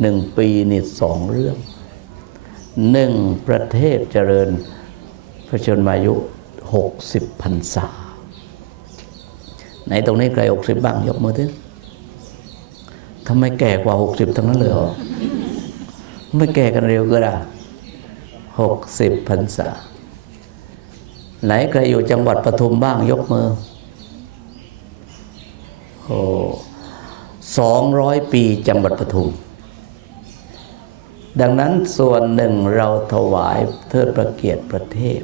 หนึ่งปีนี่สองเรื่องหนึ่งประเทศเจริญพระชนมายุหกสิบพรรษาไหนตรงนี้ใครหกสิบบ้างยกมือทีทำไมแก่กว่าหกสิบทั้งนั้นเลยเหรอไม่แก่กันเร็วก็ได้หกสิบพรรษา ไหนใครอยู่จังหวัดปทุมบ้างยกมือโอ้สองร้อยปีจังหวัดปทุม ดังนั้นส่วนหนึ่งเราถวายเทิดประเกียรติประเทศ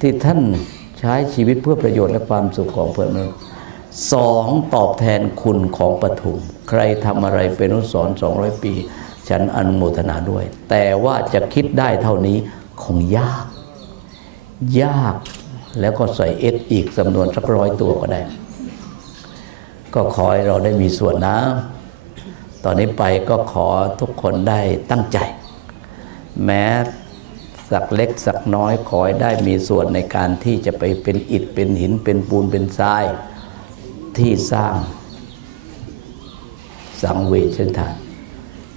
ที่ท่านใช้ชีวิตเพื่อประโยชน์และความสุขของเพื่อนมนุษย์สองตอบแทนคุณของปทุม ใครทำอะไรเป็นอนุสรสองร้อยปี ฉันอนุโมทนาด้วย แต่ว่าจะคิดได้เท่านี้คงยาก ยากแล้วก็ใส่เอสอีกจำนวนสักร้อยตัวก็ได้ ก็ขอให้เราได้มีส่วนนะ ตอนนี้ไปก็ขอทุกคนได้ตั้งใจ แม้สักเล็กสักน้อยขอให้ได้มีส่วนในการที่จะไปเป็นอิฐเป็นหินเป็นปูนเป็นทรายที่สร้าง สังเวชทาน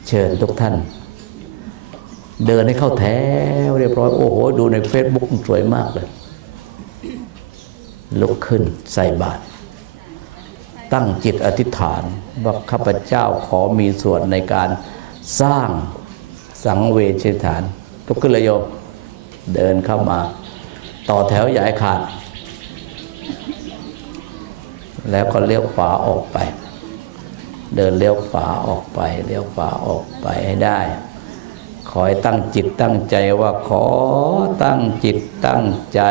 เชิญทุกท่าน เดินให้เข้าแถวเรียบร้อย โอ้โห ดูในเฟซบุ๊กสวยมากเลย ลุกขึ้นใส่บาตร ตั้งจิตอธิษฐาน ว่าข้าพเจ้าขอมีส่วนในการสร้างสังเวชฐานลุกขึ้นเลยโยมเดินเข้ามา ต่อแถวให้ขาด แล้วก็เลี้ยวขวาออกไป เดินเลี้ยวขวาออกไปเลี้ยวขวาออกไปให้ได้ ขอให้ตั้งจิตตั้งใจว่าขอตั้งจิตตั้งใจ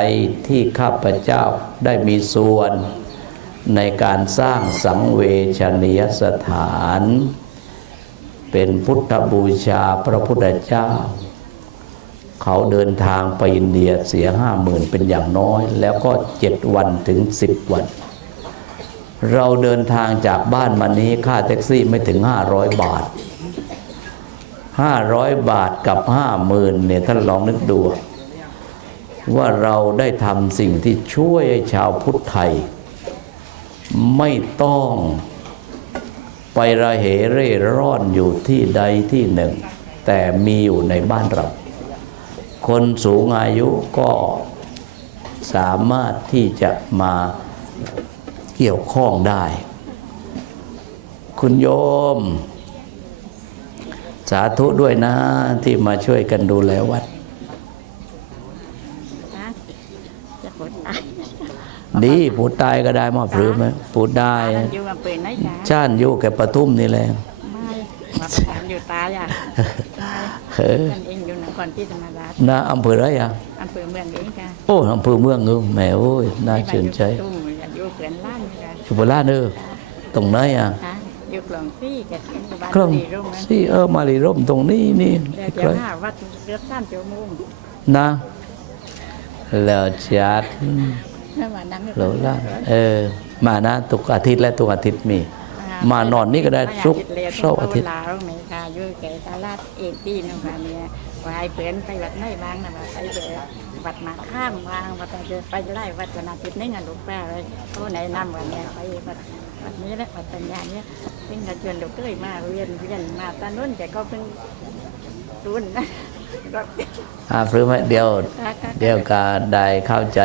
ที่ข้าพเจ้าได้มีส่วน ในการสร้างสังเวชนียสถาน เป็นพุทธบูชาพระพุทธเจ้า เขาเดินทางไปอินเดียเสียห้าหมื่นเป็นอย่างน้อย แล้วก็เจ็ดวันถึงสิบวัน เราเดินทางจากบ้านมานี้ค่าแท็กซี่ไม่ถึงห้าร้อยบาทห้าร้อยบาทกับห้าหมื่นเนี่ยท่านลองนึกดู ว่าเราได้ทำสิ่งที่ช่วยให้ชาวพุทธไทย ไม่ต้องไประเหเร่ร่อนอยู่ที่ใดที่หนึ่ง แต่มีอยู่ในบ้านเรา คนสูงอายุก็สามารถที่จะมาเกี่ยวข้องได้ คุณโยม สาธุด้วยนะที่มาช่วยกันดูแลวัด นะจะปวดตาย ดีพูดตายก็ได้มาพรือไหมพูดได้มันอยู่กับปืนไหนจ๊ะชาติอยู่แก่ปทุมนี่แหละไม่มาแผนอยู่ตายอะเออท่านเองอยู่นครที่ธรรมราชนะอำเภออะไรอะอำเภอเมืองเองค่ะโอ้อำเภอเมืองเออแหมโอ้ยน่าชื่นใจตุ้มอยู่เขื่อนล้านนี่ค่ะอยู่โบราณเออตรงไหนอะค่ะอยู่คลองซี่กับเทศบาลคลองสีร่มนะซี่เออมาลีร่มตรงนี้นี่เดี๋ยวใกจะล้หาวัดเรือสั้นเจียวมุงนะแล้วจัด ถ้ามานั่งโหลล่านเออมานะทุกอาทิตย์และทุกอาทิตย์มี มานอนนี่ก็ได้ทุกเสาร์อาทิตย์ลาวไหมค่ะอยู่แก่ตลาดเอกที่นู่นค่ะเนี่ยวายเพื่อนไปวัดไหนบ้างนะว่าไปเจอวัดมาข้ามวางวัดไปเจอไปไล่วัดวันอาทิตย์นี่งานลูกแป้เลยเขาแนะนำวันเนี้ยไปวัดวัดนี้แหละวัดปัญญาเนี่ยซึ่งกระเชิญลูกเอ้ยมาเรียนเรียนมาตอนนู้นแต่ก็เพิ่งรุ่นนะอ่าพรือไหมเดียว เดียวก็ได้เข้าใจ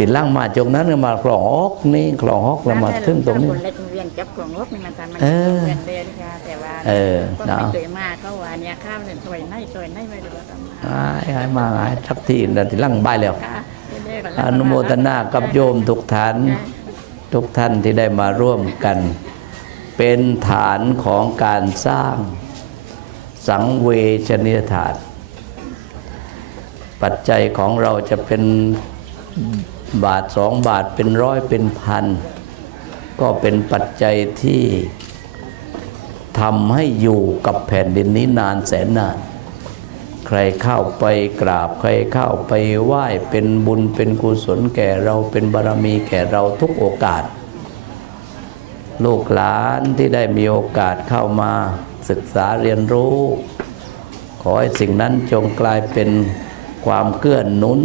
ติดล่างมาจงนั้นมาคลองฮอกนี่คลองฮอกแล้วมาถึงตรงนี้คนเล็กเรียนจับกล่องรบนี่มันตามมันเออเรียนเรียนค่ะแต่ว่าเออเนาะเคยมาเขาว่าเนี่ยข้ามเลยถอยไหนถอยไหนไม่รู้ว่าทำหายหายมาหายทักทีนั่นติดล่างบ่ายแล้วอนุโมทนากับโยมทุกท่านทุกท่านที่ได้มาร่วมกัน เป็นฐานของการสร้าง สังเวชนิยฐาน ปัจจัยของเราจะเป็น บาทสองบาทเป็นร้อยเป็นพัน ก็เป็นปัจจัยที่ทำให้อยู่กับแผ่นดินนี้นานแสนนาน ใครเข้าไปกราบใครเข้าไปไหว้เป็นบุญเป็นกุศลแก่เราเป็นบารมีแก่เราทุกโอกาส ลูกหลานที่ได้มีโอกาสเข้ามาศึกษาเรียนรู้ ขอให้สิ่งนั้นจงกลายเป็น ความเกื้อนหนุน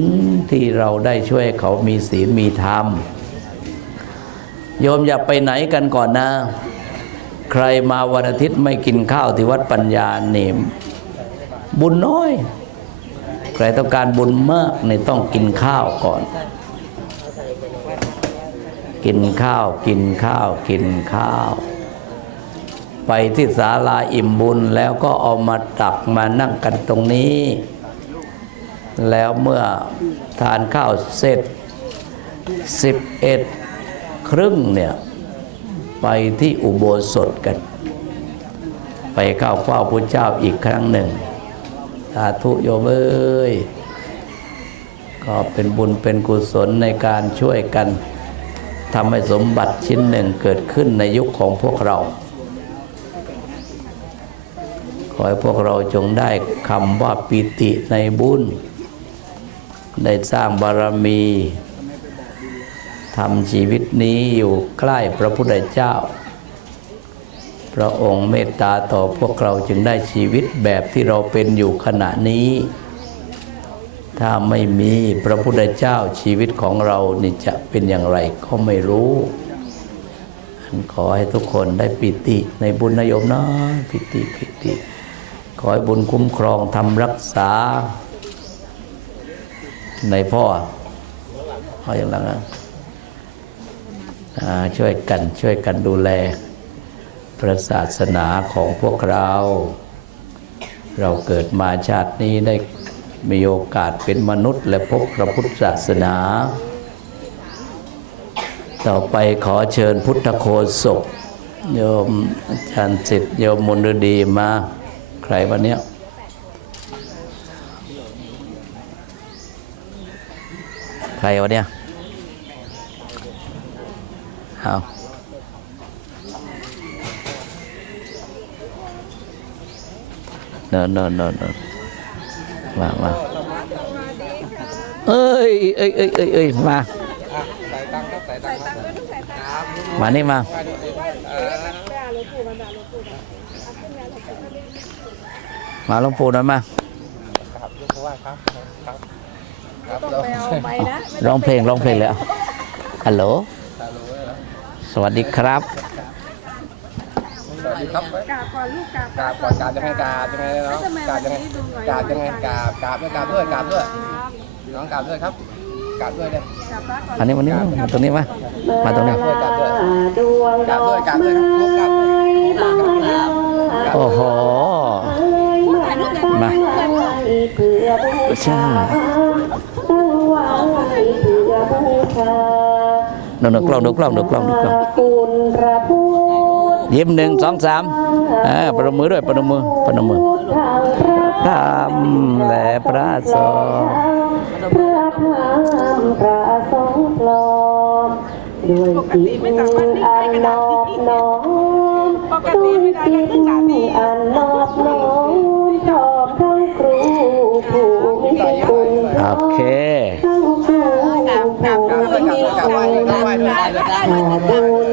ที่เราได้ช่วยเขามีศีลมีธรรม โยมอย่าไปไหนกันก่อนนะ ใครมาวันอาทิตย์ไม่กินข้าวที่วัดปัญญาเนี่ยบุญน้อย ใครต้องการบุญมากเนี่ยต้องกินข้าวก่อน กินข้าวกินข้าวกินข้าว ไปที่ศาลาอิ่มบุญแล้วก็เอามาตักมานั่งกันตรงนี้ แล้วเมื่อทานข้าวเสร็จสิบเอ็ดครึ่งเนี่ย ไปที่อุโบสถกัน ไปเข้าเฝ้าพระเจ้าอีกครั้งหนึ่งสาธุโยมเอ้ยก็เป็นบุญเป็นกุศลในการช่วยกันทำให้สมบัติชิ้นหนึ่งเกิดขึ้นในยุคของพวกเรา ขอให้พวกเราจงได้คำว่าปิติในบุญ ได้สร้างบารมีทำชีวิตนี้อยู่ใกล้พระพุทธเจ้า พระองค์เมตตาต่อพวกเราจึงได้ชีวิตแบบที่เราเป็นอยู่ขณะนี้ ถ้าไม่มีพระพุทธเจ้าชีวิตของเรานี่จะเป็นอย่างไรก็ไม่รู้ ขอให้ทุกคนได้ปิติในบุญนโยมนะปิติปิติ ขอให้บุญคุ้มครองทำรักษา ในพ่อเออย่างนั้นะช่วยกันช่วยกันดูแลพระศาสนาของพวกเรา เราเกิดมาชาตินี้ได้มีโอกาสเป็นมนุษย์ และพบพระพุทธศาสนา ต่อไปขอเชิญพุทธโคศกโยมอาจารย์สิทธิโยมมนฤดีมา ใครวันเนี้ยใค รวันเนี้ยเอาเนินเนินเนินเนินมามาเอ้ยเอ้ยเอ้ยเอ้ยเอ้ยมามานี่มามาหลวงปู่หน่อยมา ร้องเพลงร้องเพลงแล้วฮัลโหลสวัสดีครับสวัสดีครับกราบก่อนลูกกราบกราบก่อนกราบยังไงกราบยังไงเนาะกราบยังไงกราบยังไงกราบกราบด้วยกราบด้วยกราบด้วยน้องกราบด้วยครับกราบด้วยเลยอันนี้วันนี้มาตรงนี้มามาตรงนี้ด้วยกราบด้วยกราบด้วยกราบด้วยครับลูกกราบลูกกราบด้วยโอ้โหมาใช่ นนกล้องนกล้องนกล้องนกล้องยิ้มหนึ่งสองสามอ่าประนมือด้วยประนมือประนมือธรรมและพระสงฆ์พระธรรมพระสงฆ์ปลอมด้วยจิตอันนอบน้อมด้วยจิตอันนอบน้อมชอบทั้งครูผู้มีคุณโอเคทั้งครูผู้กรา ไหว้ด้